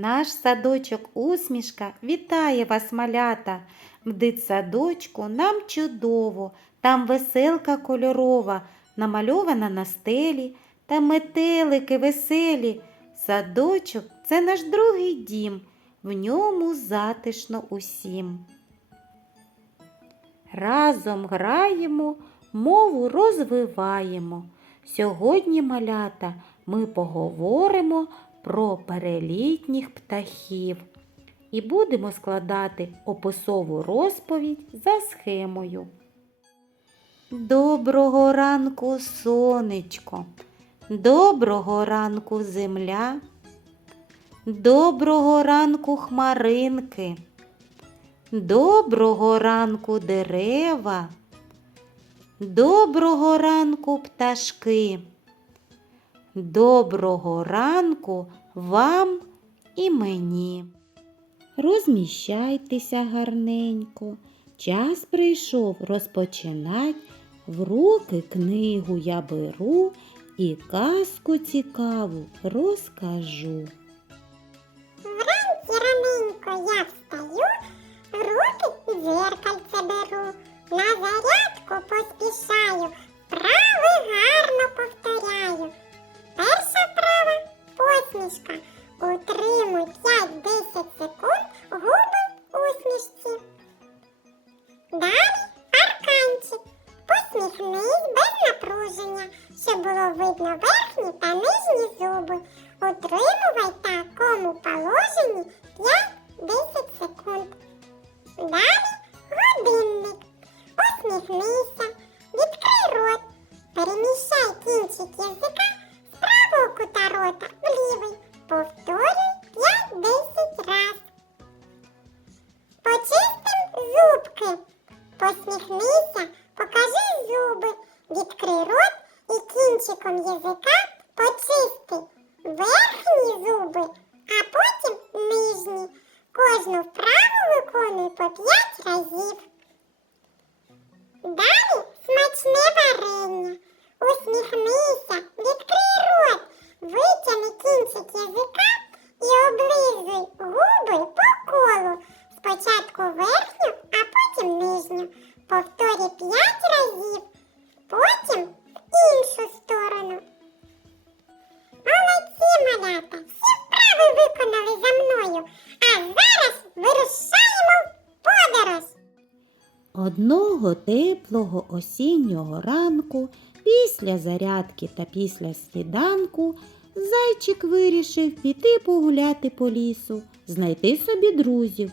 Наш садочок усмішка вітає вас, малята. В дитсадочку нам чудово, там веселка кольорова, намальована на стелі, та метелики веселі. Садочок це наш другий дім, в ньому затишно усім. Разом граємо, мову розвиваємо. Сьогодні, малята, ми поговоримо про перелітніх птахів. І будемо складати описову розповідь за схемою. Доброго ранку, сонечко, доброго ранку, земля, доброго ранку, хмаринки, доброго ранку, дерева, доброго ранку, пташки. Доброго ранку вам і мені. Розміщайтеся гарненько. Час прийшов розпочинать. В руки книгу я беру і казку цікаву розкажу. Вранці раненько я встаю, в руки дзеркальце беру, на зарядку поспішаю, вправи гарно повторяю. Перша вправа посмішка. Утримуй 5-10 секунд губи в усмішці. Далі арканчик. Посміхнись без напруження, щоб було видно верхні та нижні зуби. Утримувай такому положенні 5-10 рота в лівий. Повторюй 5-10 раз. Почистим зубки. Посміхнися, покажи зуби, відкрий рот і кінчиком язика почисти верхні зуби, а потім нижні. Кожну вправу виконуй по 5 разів. Далі смачне варення. Усміхнися, відкрий рот, витягни кінчик язика і облизуй губи по колу. Спочатку верхню, а потім нижню. Повторюй 5 разів. Потім в іншу сторону. Молодці, малята! Всі вправи виконали за мною. А зараз вирушаємо в подорож. Одного теплого осіннього ранку, після зарядки та після сніданку, зайчик вирішив піти погуляти по лісу, знайти собі друзів.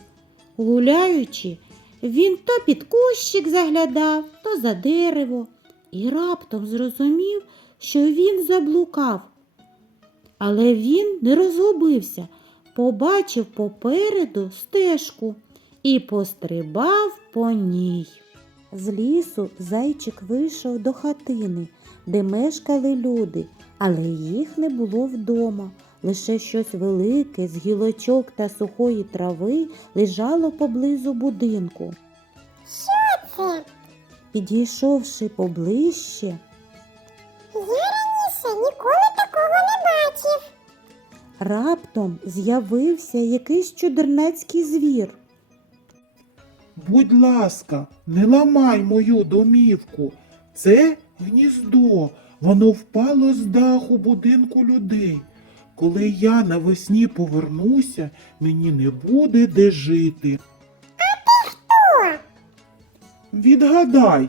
Гуляючи, він то під кущик заглядав, то за дерево, і раптом зрозумів, що він заблукав. Але він не розгубився, побачив попереду стежку і пострибав по ній. З лісу зайчик вийшов до хатини, де мешкали люди, але їх не було вдома. Лише щось велике з гілочок та сухої трави лежало поблизу будинку. Що це? Підійшовши поближче, Я раніше ніколи такого не бачив. раптом з'явився якийсь чудернацький звір. Будь ласка, не ламай мою домівку. Це гніздо. Воно впало з даху будинку людей. Коли я навесні повернуся, мені не буде де жити. Хто? Відгадай,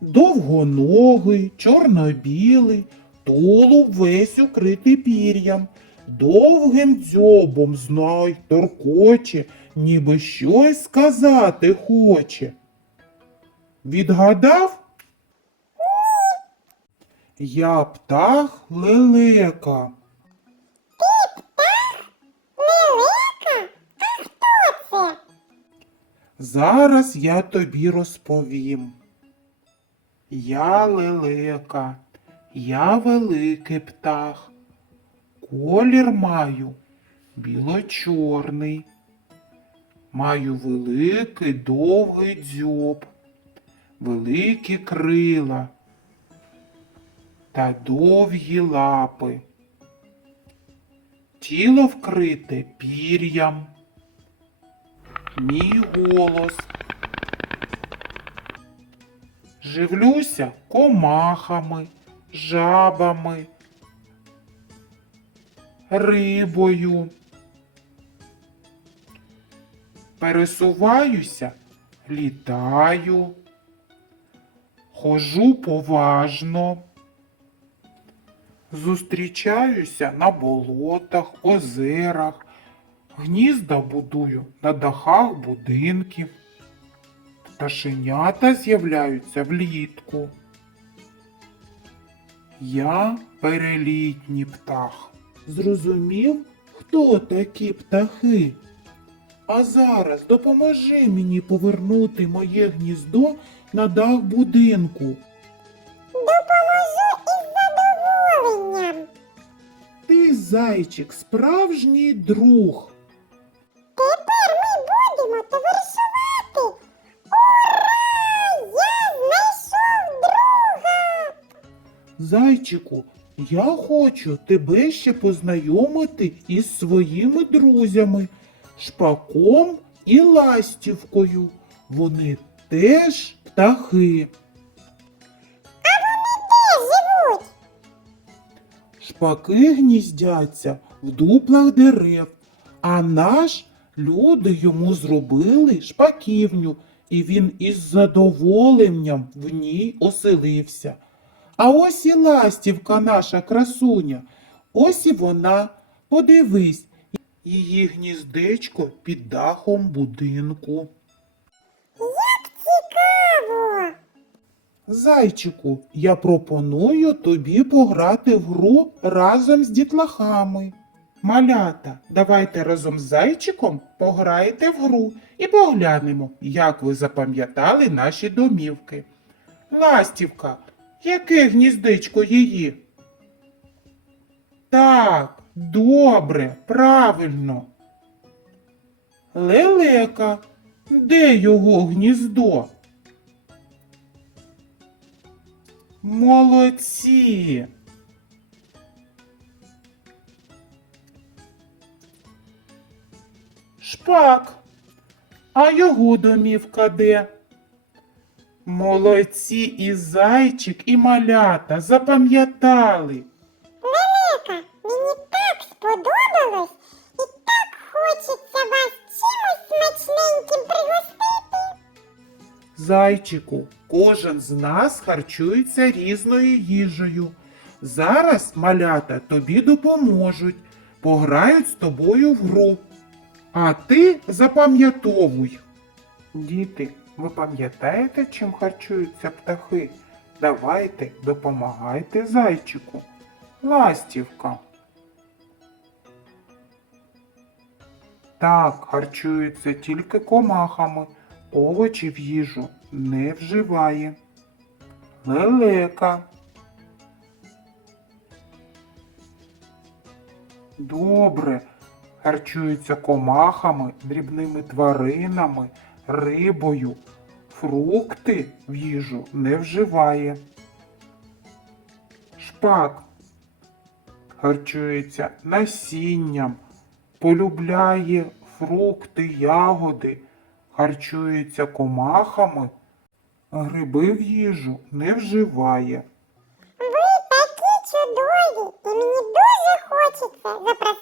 довгоногий, чорно-білий, тулуб весь укритий пір'ям, довгим дзьобом знай, торкоче, ніби щось сказати хоче. Відгадав? Я птах лелека. Лелека? А хто це? Зараз я тобі розповім. Я лелека, я великий птах. Колір маю біло-чорний. Маю великий довгий дзьоб, великі крила та довгі лапи. тіло вкрите пір'ям. Мій голос. Живлюся комахами, жабами, рибою. Пересуваюся, літаю, хожу поважно. Зустрічаюся на болотах, озерах, гнізда будую на дахах будинків. Пташенята з'являються влітку. Я перелітній птах. Зрозумів, хто такі птахи? А зараз допоможи мені повернути моє гніздо на дах будинку. Допоможу із задоволенням. Ти, зайчик, справжній друг. Тепер ми будемо товаришувати. Ура! Я знайшов друга! Зайчику, я хочу тебе ще познайомити із своїми друзями, шпаком і ластівкою. Вони теж птахи. Де живуть? Шпаки гніздяться в дуплах дерев, а наш люди йому зробили шпаківню, і він із задоволенням в ній оселився. А ось і ластівка наша красуня, ось і вона. Подивись, її гніздечко під дахом будинку. Цікаво! Зайчику, я пропоную тобі пограти в гру разом з дітлахами. Малята, давайте разом з зайчиком пограєте в гру і поглянемо, як ви запам'ятали наші домівки. Ластівка, яке гніздечко її? Так, добре, правильно. Лелека, де його гніздо? Молодці. Шпак. А його домівка де? Молодці і зайчик, і малята запам'ятали. Лелека, мені так сподобалось і так хочеться вас чимось смачненьким пригостити. Зайчику, кожен з нас харчується різною їжею. Зараз малята тобі допоможуть, пограють з тобою в гру. А ти запам'ятовуй. Діти, ви пам'ятаєте, чим харчуються птахи? Давайте допомагайте зайчику. Ластівка. Так, харчуються тільки комахами, овочі в їжу не вживає. Лелека. Добре. Харчуються комахами, дрібними тваринами, рибою. Фрукти в їжу не вживає. Шпак харчується насінням, полюбляє фрукти, ягоди, харчується комахами, гриби в їжу не вживає. Ви такі чудові, і мені дуже хочеться запросити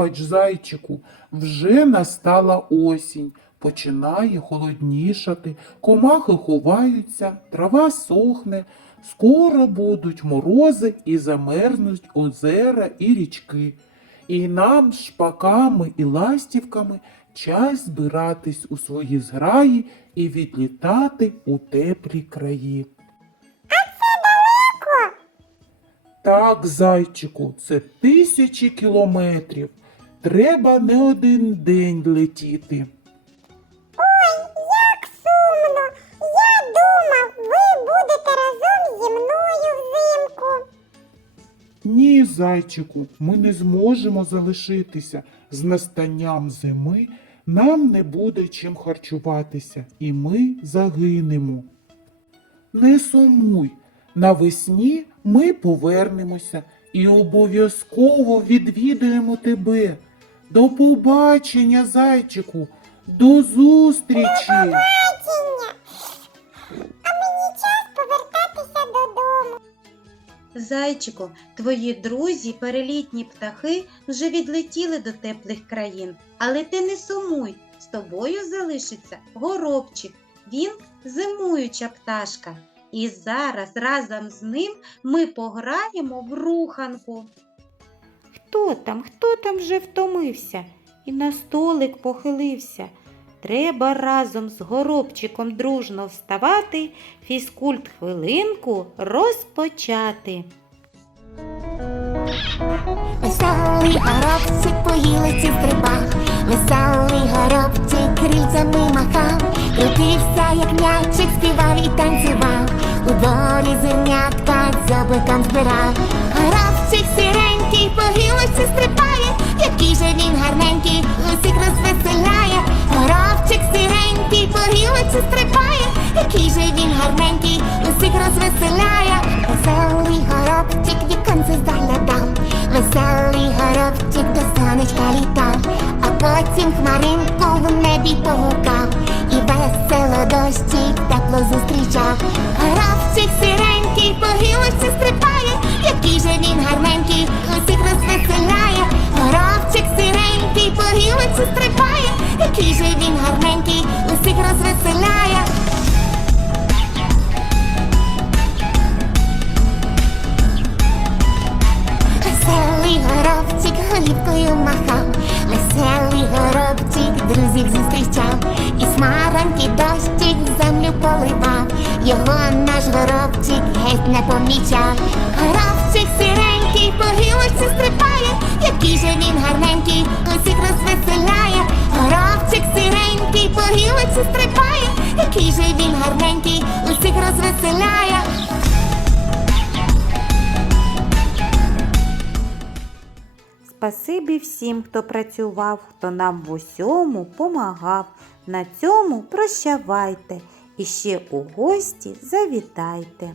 Вибач, зайчику, вже настала осінь, починає холоднішати, комахи ховаються, трава сохне, скоро будуть морози і замерзнуть озера і річки. І нам шпаками і ластівками час збиратись у свої зграї і відлітати у теплі краї. Так, зайчику, це тисячі кілометрів. Треба не один день летіти. ой, як сумно. Я думав, ви будете разом зі мною взимку. Ні, зайчику, ми не зможемо залишитися. З настанням зими нам не буде чим харчуватися, і ми загинемо. Не сумуй, навесні Ми повернемося і обов'язково відвідаємо тебе. До побачення, зайчику. До зустрічі. Бачення. А мені час повертатися додому. Зайчику, твої друзі, перелітні птахи, вже відлетіли до теплих країн. Але ти не сумуй, з тобою залишиться горобчик. Він зимуюча пташка. І зараз разом з ним ми пограємо в руханку. Хто там, хто там вже втомився і на столик похилився? Треба разом з горобчиком дружно вставати, фізкульт хвилинку розпочати. Веселий горобчик по гілиці стрибав, веселий горобчик крильцями махав, крутився, як м'ячик, співав і танцював, у дворі зернятка дзьобиком збирав. Горобчик сіренький по гілиці стрибає, який же він гарненький, усіх розвеселяє. Горобчик сіренький по гілиці стрибає, який же він гарненький, усіх розвеселяє. Веселий горобчик віконце заглядав, веселий горобчик до сонечка літав, а потім хмаринку в небі погукав, і весело дощик тепло зустрічав. Горобчик сіренький по гілочці стрибає, який же він гарненький, усіх розвеселяє. Гравчик сіренький по гілочці стрибає, який же він гарненький, усіх розвеселяє. Його наш горобчик геть не помічав. Горобчик сіренький по гілиці стрибає, який же він гарненький, усіх розвеселяє. Горобчик сіренький по гілиці стрибає, який же він гарненький, усіх розвеселяє. Спасибі всім, хто працював, хто нам в усьому помагав. На цьому прощавайте і ще у гості завітайте.